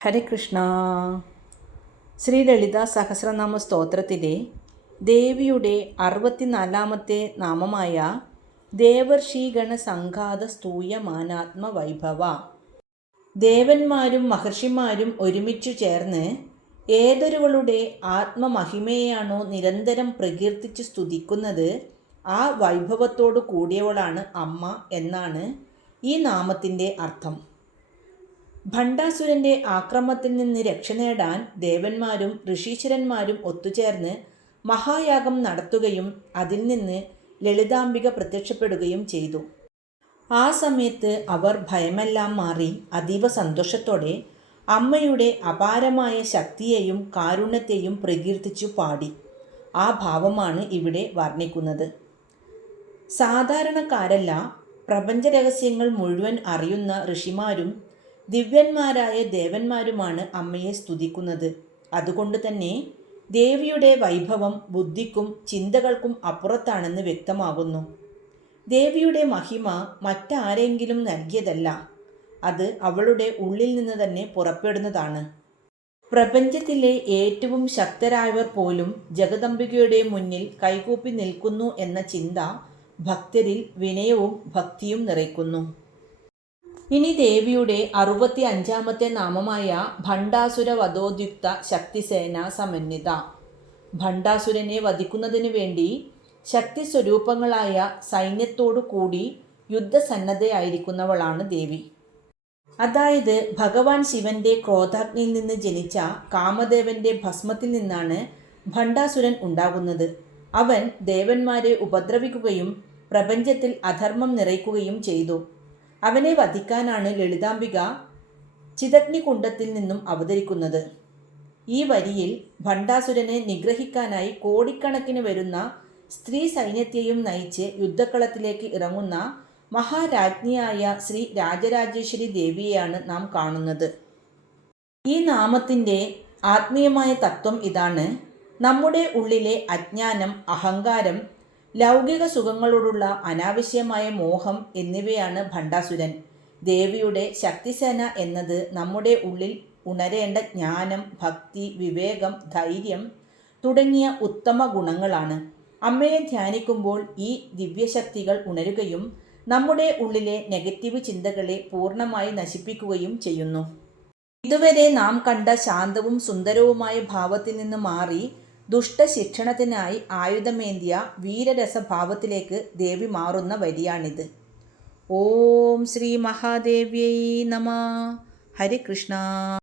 ഹരേ ശ്രീ ലളിതാ സഹസ്രനാമ സ്തോത്രത്തിലെ ദേവിയുടെ 64-ാമത്തെ നാമമായ ദേവർഷീഗണ സംഘാത സ്തൂയമാനാത്മ വൈഭവ. ദേവന്മാരും മഹർഷിമാരും ഒരുമിച്ചു ചേർന്ന് ഏതൊരുവളുടെ ആത്മമഹിമയെയാണോ നിരന്തരം പ്രകീർത്തിച്ച് സ്തുതിക്കുന്നത്, ആ വൈഭവത്തോടു കൂടിയവളാണ് അമ്മ എന്നാണ് ഈ നാമത്തിൻ്റെ അർത്ഥം. ഭണ്ഡാസുരൻ്റെ ആക്രമണത്തിൽ നിന്ന് രക്ഷ നേടാൻ ദേവന്മാരും ഋഷീശ്വരന്മാരും ഒത്തുചേർന്ന് മഹായാഗം നടത്തുകയും അതിൽ നിന്ന് ലളിതാംബിക പ്രത്യക്ഷപ്പെടുകയും ചെയ്തു. ആ സമയത്ത് അവർ ഭയമെല്ലാം മാറി അതീവ സന്തോഷത്തോടെ അമ്മയുടെ അപാരമായ ശക്തിയെയും കാരുണ്യത്തെയും പ്രകീർത്തിച്ചു പാടി. ആ ഭാവമാണ് ഇവിടെ വർണ്ണിക്കുന്നത്. സാധാരണക്കാരല്ല, പ്രപഞ്ചരഹസ്യങ്ങൾ മുഴുവൻ അറിയുന്ന ഋഷിമാരും ദിവ്യന്മാരായ ദേവന്മാരുമാണ് അമ്മയെ സ്തുതിക്കുന്നത്. അതുകൊണ്ട് തന്നെ ദേവിയുടെ വൈഭവം ബുദ്ധിക്കും ചിന്തകൾക്കും അപ്പുറത്താണെന്ന് വ്യക്തമാകുന്നു. ദേവിയുടെ മഹിമ മറ്റാരെങ്കിലും നൽകിയതല്ല, അത് അവളുടെ ഉള്ളിൽ നിന്ന് തന്നെ പുറപ്പെടുന്നതാണ്. പ്രപഞ്ചത്തിലെ ഏറ്റവും ശക്തരായവർ പോലും ജഗദംബികയുടെ മുന്നിൽ കൈകൂപ്പി നിൽക്കുന്നു എന്ന ചിന്ത ഭക്തരിൽ വിനയവും ഭക്തിയും നിറയ്ക്കുന്നു. ഇനി ദേവിയുടെ 65-ാമത്തെ നാമമായ ഭണ്ഡാസുര വധോദ്യുക്ത ശക്തിസേന സമന്വിത. ഭണ്ഡാസുരനെ വധിക്കുന്നതിന് വേണ്ടി ശക്തി സ്വരൂപങ്ങളായ സൈന്യത്തോടു കൂടി യുദ്ധസന്നദ്ധയായിരിക്കുന്നവളാണ് ദേവി. അതായത് ഭഗവാൻ ശിവന്റെ ക്രോധാഗ്നിയിൽ നിന്ന് ജനിച്ച കാമദേവന്റെ ഭസ്മത്തിൽ നിന്നാണ് ഭണ്ഡാസുരൻ ഉണ്ടാകുന്നത്. അവൻ ദേവന്മാരെ ഉപദ്രവിക്കുകയും പ്രപഞ്ചത്തിൽ അധർമ്മം നിറയ്ക്കുകയും ചെയ്തു. അവനെ വധിക്കാനാണ് ലളിതാംബിക ചിദഗ്നികുണ്ഡത്തിൽ നിന്നും അവതരിക്കുന്നത്. ഈ വരിയിൽ ഭണ്ഡാസുരനെ നിഗ്രഹിക്കാനായി കോടിക്കണക്കിന് വരുന്ന സ്ത്രീ സൈന്യത്തെയും നയിച്ച് യുദ്ധക്കളത്തിലേക്ക് ഇറങ്ങുന്ന മഹാരാജ്ഞിയായ ശ്രീ രാജരാജേശ്വരി ദേവിയെയാണ് നാം കാണുന്നത്. ഈ നാമത്തിൻ്റെ ആത്മീയമായ തത്വം ഇതാണ്: നമ്മുടെ ഉള്ളിലെ അജ്ഞാനം, അഹങ്കാരം, ലൗകിക സുഖങ്ങളോടുള്ള അനാവശ്യമായ മോഹം എന്നിവയാണ് ഭണ്ഡാസുരൻ. ദേവിയുടെ ശക്തിസേന എന്നത് നമ്മുടെ ഉള്ളിൽ ഉണരേണ്ട ജ്ഞാനം, ഭക്തി, വിവേകം, ധൈര്യം തുടങ്ങിയ ഉത്തമ ഗുണങ്ങളാണ്. അമ്മയെ ധ്യാനിക്കുമ്പോൾ ഈ ദിവ്യശക്തികൾ ഉണരുകയും നമ്മുടെ ഉള്ളിലെ നെഗറ്റീവ് ചിന്തകളെ പൂർണ്ണമായി നശിപ്പിക്കുകയും ചെയ്യുന്നു. ഇതുവരെ നാം കണ്ട ശാന്തവും സുന്ദരവുമായ ഭാവത്തിൽ നിന്ന് മാറി ദുഷ്ടശിക്ഷണത്തിനായി ആയുധമേന്തിയ വീരരസഭാവത്തിലേക്ക് ദേവി മാറുന്ന വരിയാണിത്. ഓം ശ്രീ മഹാദേവ്യൈ നമഃ. ഹരേ കൃഷ്ണ.